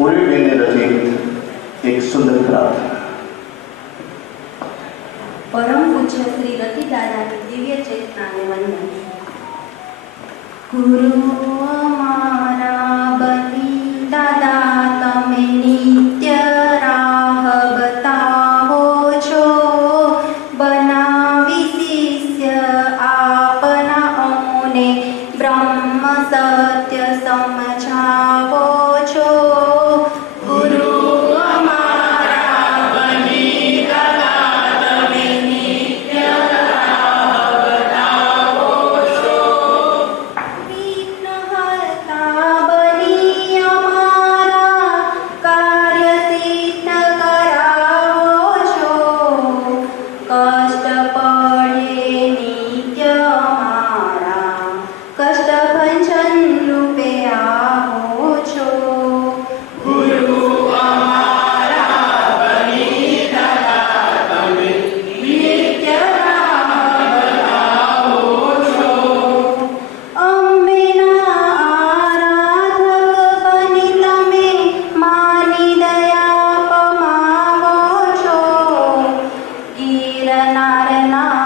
उर्वे ने रचित एक सुंदर प्रार्थना परम पूज्य श्री रति दादा की दिव्य चेतना ने वंदन गुरु Arena.